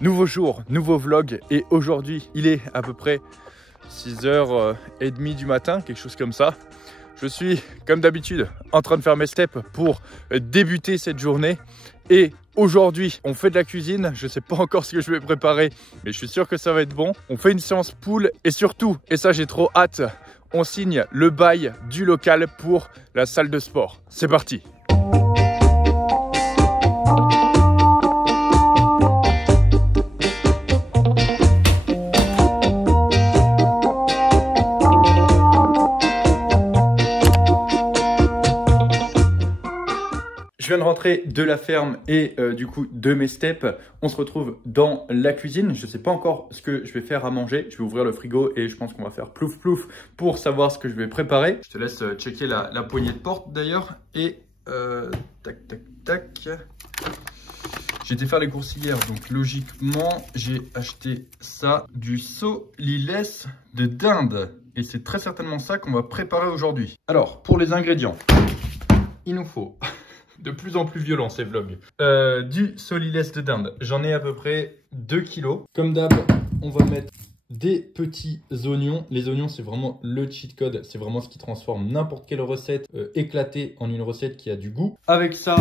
Nouveau jour, nouveau vlog et aujourd'hui il est à peu près 6h30 du matin, quelque chose comme ça. Je suis comme d'habitude en train de faire mes steps pour débuter cette journée et aujourd'hui on fait de la cuisine. Je ne sais pas encore ce que je vais préparer mais je suis sûr que ça va être bon. On fait une séance pool et surtout, et ça j'ai trop hâte, on signe le bail du local pour la salle de sport. C'est parti! Je viens de rentrer de la ferme et du coup de mes steps. On se retrouve dans la cuisine. Je ne sais pas encore ce que je vais faire à manger. Je vais ouvrir le frigo et je pense qu'on va faire plouf plouf pour savoir ce que je vais préparer. Je te laisse checker la poignée de porte d'ailleurs. Et tac tac tac. J'ai été faire les courses hier, donc logiquement j'ai acheté ça, du solilès de dinde. Et c'est très certainement ça qu'on va préparer aujourd'hui. Alors pour les ingrédients, il nous faut... De plus en plus violent ces vlogs. Du solilès de dinde. J'en ai à peu près 2 kilos. Comme d'hab, on va mettre des petits oignons. Les oignons, c'est vraiment le cheat code. C'est vraiment ce qui transforme n'importe quelle recette éclatée en une recette qui a du goût. Avec ça,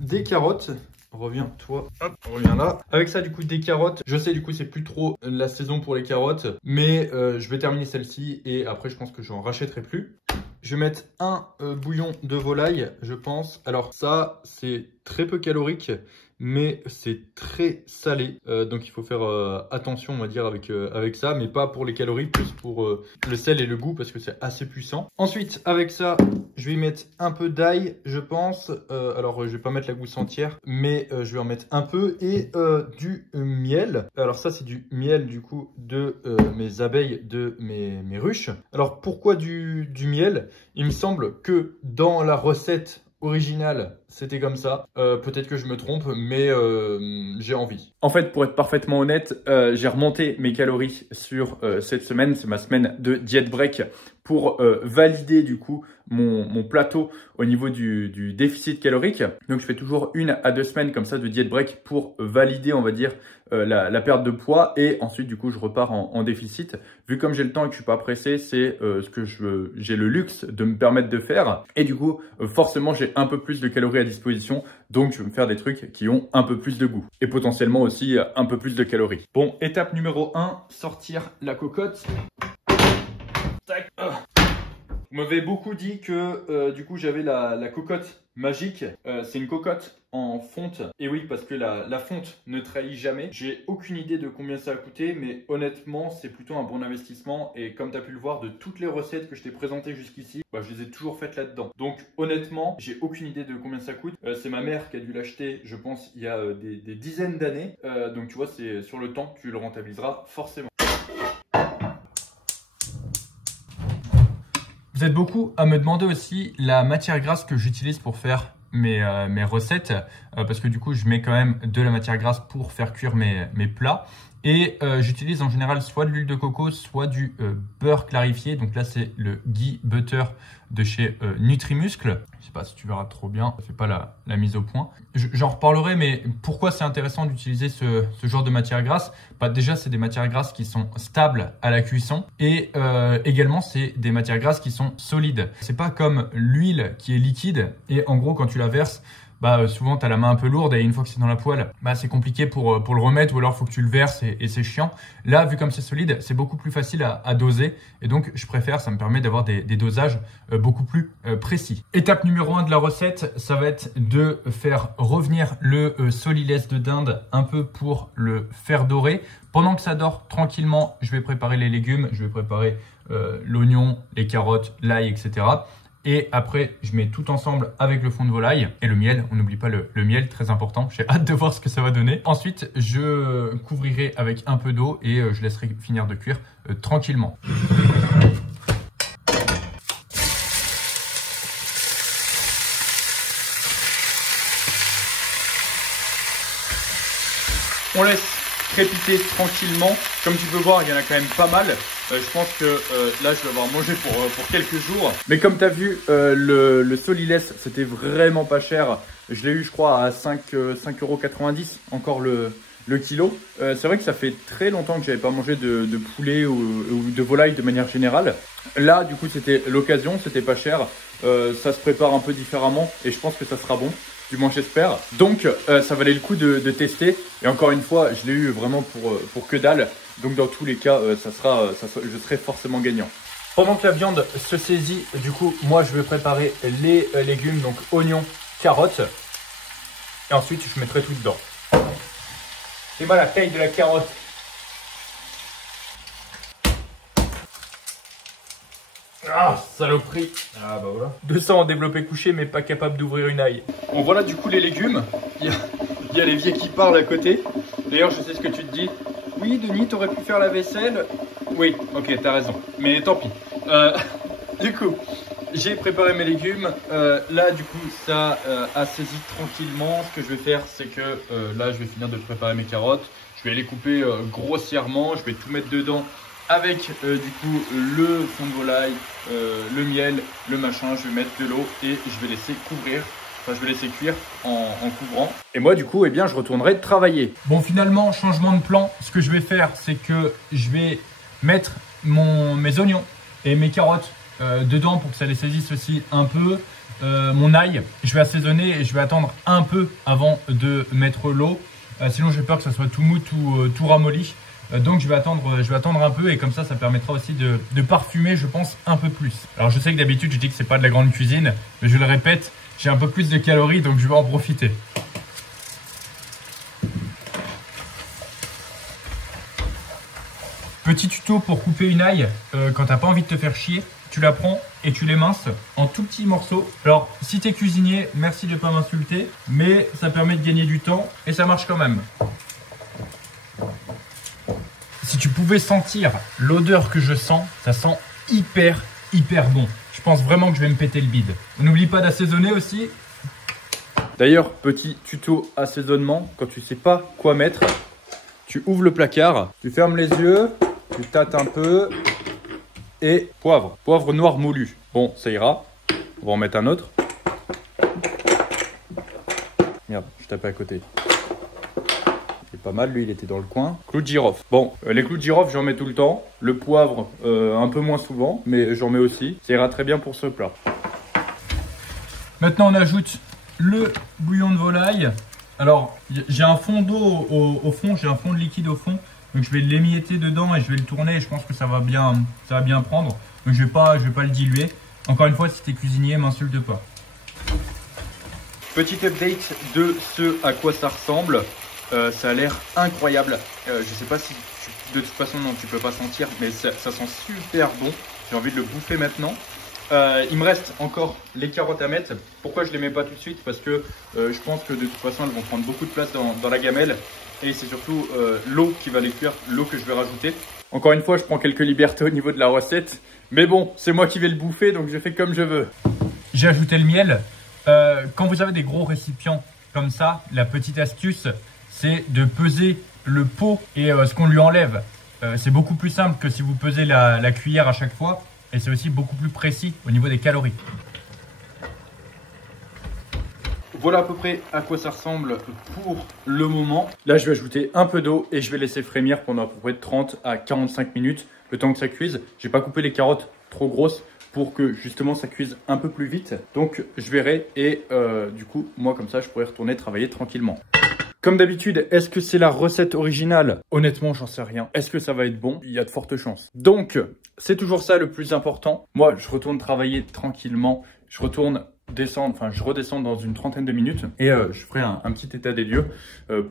des carottes. Reviens toi, hop, reviens là. Avec ça du coup des carottes. Je sais du coup c'est plus trop la saison pour les carottes. Mais je vais terminer celle-ci et après je pense que j'en rachèterai plus. Je vais mettre un bouillon de volaille, je pense. Alors ça, c'est très peu calorique, mais c'est très salé. Donc il faut faire attention, on va dire, avec ça, mais pas pour les calories, plus pour le sel et le goût, parce que c'est assez puissant. Ensuite, avec ça, je vais y mettre un peu d'ail, je pense. Alors, je vais pas mettre la gousse entière, mais je vais en mettre un peu. Et du miel. Alors ça, c'est du miel, du coup, de mes abeilles, de mes ruches. Alors, pourquoi du miel? Il me semble que dans la recette originale, c'était comme ça. Peut-être que je me trompe, mais j'ai envie. En fait, pour être parfaitement honnête, j'ai remonté mes calories sur cette semaine. C'est ma semaine de diet break pour valider du coup mon plateau au niveau du déficit calorique. Donc, je fais toujours 1 à 2 semaines comme ça de diet break pour valider, on va dire, la perte de poids. Et ensuite, du coup, je repars en déficit. Vu comme j'ai le temps et que je suis pas pressé, c'est ce que j'ai le luxe de me permettre de faire. Et du coup, forcément, j'ai un peu plus de calories à disposition. Donc, je vais me faire des trucs qui ont un peu plus de goût. Et potentiellement aussi un peu plus de calories. Bon, étape numéro 1, sortir la cocotte. Tac. Vous m'avez beaucoup dit que du coup j'avais la cocotte magique. C'est une cocotte en fonte. Et oui, parce que la fonte ne trahit jamais. J'ai aucune idée de combien ça a coûté, mais honnêtement c'est plutôt un bon investissement. Et comme tu as pu le voir, de toutes les recettes que je t'ai présentées jusqu'ici, je les ai toujours faites là-dedans. Donc honnêtement, j'ai aucune idée de combien ça coûte. C'est ma mère qui a dû l'acheter, je pense, il y a des dizaines d'années. Donc tu vois, c'est sur le temps que tu le rentabiliseras forcément. Vous êtes beaucoup à me demander aussi la matière grasse que j'utilise pour faire mes recettes parce que du coup je mets quand même de la matière grasse pour faire cuire mes plats et j'utilise en général soit de l'huile de coco, soit du beurre clarifié. Donc là c'est le ghee butter de chez Nutrimuscle. Je sais pas si tu verras trop bien, ça fait pas la mise au point. J'en reparlerai, mais pourquoi c'est intéressant d'utiliser ce genre de matière grasse? Déjà, c'est des matières grasses qui sont stables à la cuisson et également, c'est des matières grasses qui sont solides. C'est pas comme l'huile qui est liquide et en gros, quand tu la verses, souvent tu as la main un peu lourde et une fois que c'est dans la poêle, c'est compliqué pour le remettre ou alors il faut que tu le verses et c'est chiant. Là, vu comme c'est solide, c'est beaucoup plus facile à doser et donc je préfère, ça me permet d'avoir des dosages beaucoup plus précis. Étape numéro 1 de la recette, ça va être de faire revenir le solilès de dinde un peu pour le faire dorer. Pendant que ça dort tranquillement, je vais préparer les légumes, je vais préparer l'oignon, les carottes, l'ail, etc. Et après, je mets tout ensemble avec le fond de volaille et le miel. On n'oublie pas le miel, très important. J'ai hâte de voir ce que ça va donner. Ensuite, je couvrirai avec un peu d'eau et je laisserai finir de cuire tranquillement. On laisse crépiter tranquillement. Comme tu peux voir, il y en a quand même pas mal. Je pense que là, je vais avoir mangé pour quelques jours. Mais comme tu as vu, le solilès, c'était vraiment pas cher. Je l'ai eu, je crois, à 5,90 €. Encore le le kilo. C'est vrai que ça fait très longtemps que j'avais pas mangé de poulet ou de volaille de manière générale. Là, du coup, c'était l'occasion, c'était pas cher. Ça se prépare un peu différemment et je pense que ça sera bon. Du moins j'espère. Donc ça valait le coup de tester. Et encore une fois, je l'ai eu vraiment pour que dalle. Donc dans tous les cas, je serai forcément gagnant. Pendant que la viande se saisit, du coup, moi je vais préparer les légumes, donc oignons, carottes. Et ensuite je mettrai tout dedans. C'est moi la taille de la carotte. Ah, saloperie. Ah bah voilà. 200 en développé couché mais pas capable d'ouvrir une aille. Bon voilà du coup les légumes. Il y a l'évier qui parle à côté. D'ailleurs je sais ce que tu te dis. Oui Denis, t'aurais pu faire la vaisselle. Oui, ok, t'as raison. Mais tant pis. Du coup, j'ai préparé mes légumes. Là du coup ça a saisi tranquillement. Ce que je vais faire c'est que là je vais finir de préparer mes carottes. Je vais les couper grossièrement. Je vais tout mettre dedans. Avec du coup le fond de volaille, le miel, le machin, je vais mettre de l'eau et je vais laisser couvrir, enfin je vais laisser cuire en couvrant. Et moi du coup, eh bien, je retournerai travailler. Bon finalement, changement de plan, ce que je vais faire, c'est que je vais mettre mes oignons et mes carottes dedans pour que ça les saisisse aussi un peu. Mon ail, je vais assaisonner et je vais attendre un peu avant de mettre l'eau. Sinon j'ai peur que ça soit tout mou, tout ramolli. Donc je vais attendre un peu et comme ça permettra aussi de parfumer je pense un peu plus. Alors je sais que d'habitude je dis que c'est pas de la grande cuisine, mais je le répète, j'ai un peu plus de calories donc je vais en profiter. Petit tuto pour couper une ail, quand t'as pas envie de te faire chier, tu la prends et tu l'éminces en tout petits morceaux. Alors si t'es cuisinier, merci de pas m'insulter, mais ça permet de gagner du temps et ça marche quand même. Si tu pouvais sentir l'odeur que je sens, ça sent hyper bon. Je pense vraiment que je vais me péter le bide. N'oublie pas d'assaisonner aussi. D'ailleurs, petit tuto assaisonnement, quand tu sais pas quoi mettre, tu ouvres le placard, tu fermes les yeux, tu tâtes un peu et poivre noir moulu. Bon, ça ira. On va en mettre un autre. Merde, je tapais à côté. Pas mal, lui il était dans le coin. Clou de girofle. Bon, les clous de girofle j'en mets tout le temps. Le poivre un peu moins souvent, mais j'en mets aussi. Ça ira très bien pour ce plat. Maintenant on ajoute le bouillon de volaille. Alors j'ai un fond d'eau au fond, j'ai un fond de liquide au fond. Donc je vais l'émietter dedans et je vais le tourner et je pense que ça va bien prendre. Donc je vais pas le diluer. Encore une fois, si tu es cuisinier, m'insulte pas. Petit update de ce à quoi ça ressemble. Ça a l'air incroyable. Je sais pas si de toute façon non, tu peux pas sentir, mais ça sent super bon. J'ai envie de le bouffer maintenant. Il me reste encore les carottes à mettre. Pourquoi je les mets pas tout de suite? Parce que je pense que de toute façon elles vont prendre beaucoup de place dans la gamelle. Et c'est surtout l'eau qui va les cuire, l'eau que je vais rajouter. Encore une fois, je prends quelques libertés au niveau de la recette. Mais bon, c'est moi qui vais le bouffer, donc je fais comme je veux. J'ai ajouté le miel. Quand vous avez des gros récipients comme ça, la petite astuce, c'est de peser le pot et ce qu'on lui enlève. C'est beaucoup plus simple que si vous pesez la cuillère à chaque fois. Et c'est aussi beaucoup plus précis au niveau des calories. Voilà à peu près à quoi ça ressemble pour le moment. Là, je vais ajouter un peu d'eau et je vais laisser frémir pendant à peu près 30 à 45 minutes. Le temps que ça cuise. J'ai pas coupé les carottes trop grosses pour que justement ça cuise un peu plus vite. Donc je verrai et du coup, moi comme ça, je pourrai retourner travailler tranquillement. Comme d'habitude, est-ce que c'est la recette originale? Honnêtement, j'en sais rien. Est-ce que ça va être bon? Il y a de fortes chances. Donc, c'est toujours ça le plus important. Moi, je retourne travailler tranquillement. Je redescends dans une trentaine de minutes et je ferai un petit état des lieux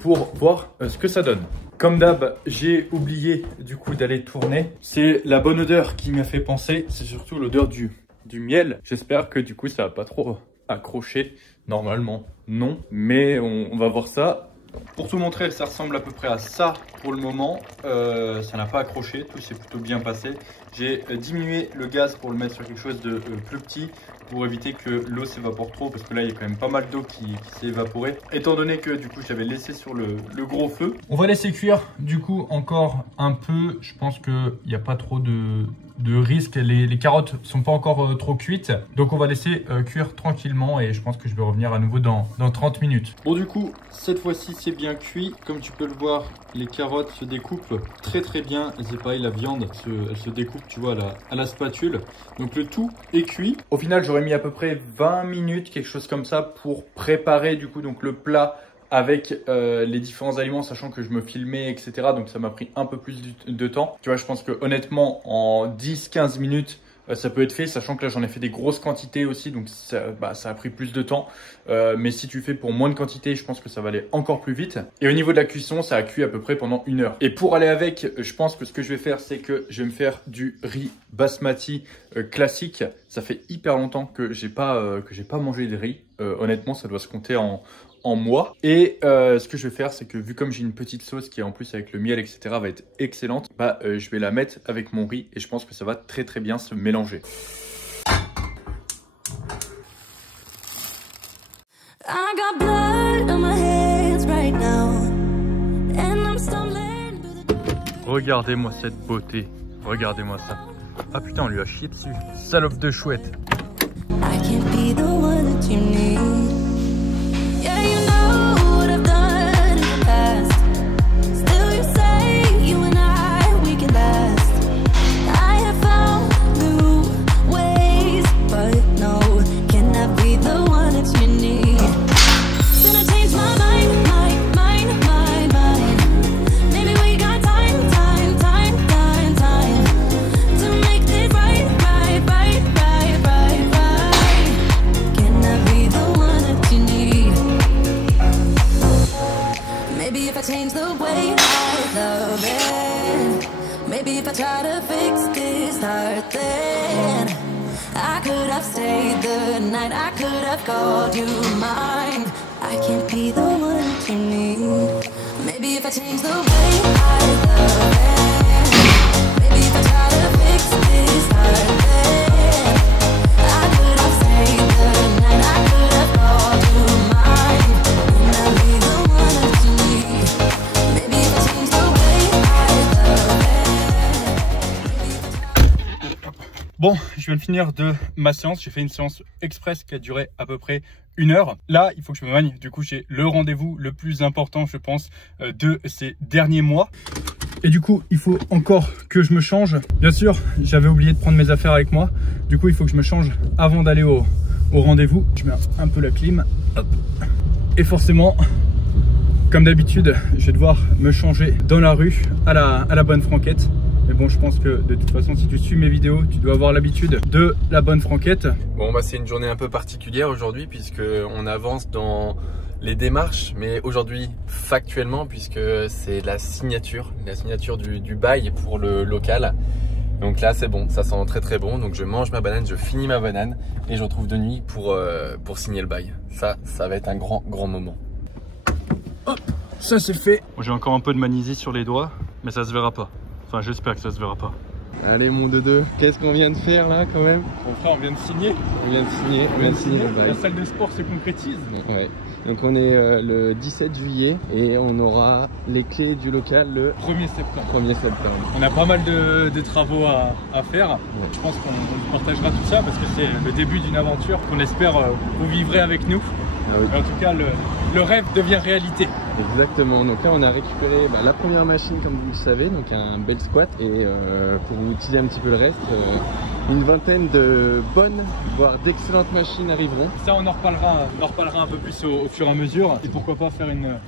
pour voir ce que ça donne. Comme d'hab, j'ai oublié du coup d'aller tourner. C'est la bonne odeur qui m'a fait penser. C'est surtout l'odeur du miel. J'espère que du coup, ça va pas trop accrocher. Normalement, non. Mais on va voir ça. Pour tout montrer, ça ressemble à peu près à ça pour le moment. Ça n'a pas accroché, tout s'est plutôt bien passé. J'ai diminué le gaz pour le mettre sur quelque chose de plus petit pour éviter que l'eau s'évapore trop parce que là il y a quand même pas mal d'eau qui s'est évaporée. Étant donné que du coup j'avais laissé sur le gros feu. On va laisser cuire du coup encore un peu. Je pense qu'il n'y a pas trop de de risque. Les carottes sont pas encore trop cuites. Donc on va laisser cuire tranquillement et je pense que je vais revenir à nouveau dans 30 minutes. Bon du coup, cette fois-ci c'est bien cuit. Comme tu peux le voir, les carottes se découpent très bien. Et c'est pareil, la viande, elle se découpe, tu vois, à la spatule. Donc le tout est cuit. Au final, j'aurais mis à peu près 20 minutes, quelque chose comme ça, pour préparer du coup donc le plat avec les différents aliments, sachant que je me filmais, etc. Donc ça m'a pris un peu plus de temps. Tu vois, je pense que honnêtement, en 10-15 minutes, ça peut être fait, sachant que là j'en ai fait des grosses quantités aussi, donc ça a pris plus de temps. Mais si tu fais pour moins de quantité, je pense que ça va aller encore plus vite. Et au niveau de la cuisson, ça a cuit à peu près pendant 1 heure. Et pour aller avec, je pense que ce que je vais faire, c'est que je vais me faire du riz basmati classique. Ça fait hyper longtemps que j'ai pas mangé de riz. Honnêtement, ça doit se compter en mois. Et ce que je vais faire, c'est que vu comme j'ai une petite sauce qui est en plus avec le miel, etc. va être excellente, je vais la mettre avec mon riz et je pense que ça va très bien se mélanger. Regardez-moi cette beauté, regardez-moi ça. Ah putain, on lui a chié dessus, salope de chouette. Maybe if I try to fix this heart, then I could have stayed the night. I could have called you mine. I can't be the one you need. Maybe if I change the way I love it. Maybe if I try to fix this heart, then I could have stayed the night. I could have called you mine. Can I be the one that you need? Maybe if I change the way I love it. Bon, je viens de finir de ma séance. J'ai fait une séance express qui a duré à peu près 1 heure. Là, il faut que je me manigne. Du coup, j'ai le rendez-vous le plus important, je pense, de ces derniers mois. Et du coup, il faut encore que je me change. Bien sûr, j'avais oublié de prendre mes affaires avec moi. Du coup, il faut que je me change avant d'aller au rendez-vous. Je mets un peu la clim. Hop. Et forcément, comme d'habitude, je vais devoir me changer dans la rue à la bonne franquette. Mais bon, je pense que de toute façon, si tu suis mes vidéos, tu dois avoir l'habitude de la bonne franquette. Bon, c'est une journée un peu particulière aujourd'hui puisque on avance dans les démarches, mais aujourd'hui factuellement puisque c'est la signature du bail pour le local. Donc là, c'est bon, ça sent très bon. Donc je mange ma banane, je finis ma banane et je retrouve Denis pour signer le bail. Ça va être un grand moment. Hop, ça c'est fait. J'ai encore un peu de magnésie sur les doigts, mais ça se verra pas. Enfin, j'espère que ça se verra pas. Allez mon dodo, qu'est-ce qu'on vient de faire là quand même? Mon frère, on vient de signer. On vient de signer. La salle de sport se concrétise. Ouais. Donc on est le 17 juillet et on aura les clés du local le 1er septembre. 1er septembre. On a pas mal de travaux à faire. Ouais. Je pense qu'on partagera tout ça parce que c'est le début d'une aventure qu'on espère vous vivrez avec nous. Ah oui. En tout cas, le rêve devient réalité. Exactement, donc là on a récupéré la première machine comme vous le savez, donc un bel squat et pour utiliser un petit peu le reste, une vingtaine de bonnes, voire d'excellentes machines arriveront. Ça on en reparlera un peu plus au fur et à mesure et pourquoi pas faire une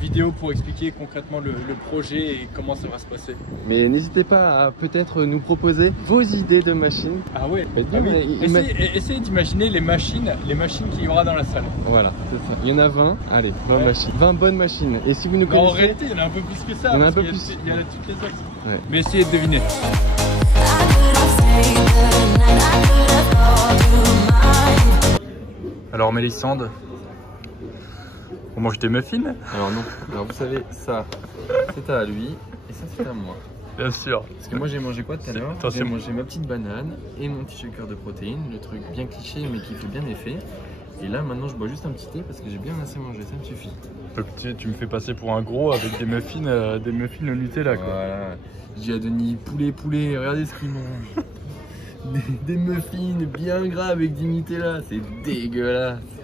vidéo pour expliquer concrètement le projet et comment ça va se passer. Mais n'hésitez pas à peut-être nous proposer vos idées de machines. Ah ouais, essayez d'imaginer les machines qu'il y aura dans la salle. Voilà, c'est ça. Il y en a 20, allez, 20 machines. 20 bonnes machines. Et si vous nous connaissez... En réalité, il y en a un peu plus que ça. Il y en a un peu plus. Il y a toutes les axes. Ouais. Mais essayez de deviner. Alors Mélissande, on mange des muffins? Alors non, alors vous savez, ça c'est à lui et ça c'est à moi. Bien sûr. Parce que moi j'ai mangé quoi tout à l'heure? J'ai mangé ma petite banane et mon petit shaker de protéines, le truc bien cliché mais qui fait bien effet. Et là maintenant je bois juste un petit thé parce que j'ai bien assez mangé, ça me suffit. Donc tu me fais passer pour un gros avec des muffins au Nutella quoi. Voilà. Je dis à Denis, poulet, regardez ce qu'il mange. des muffins bien gras avec du Nutella. C'est dégueulasse.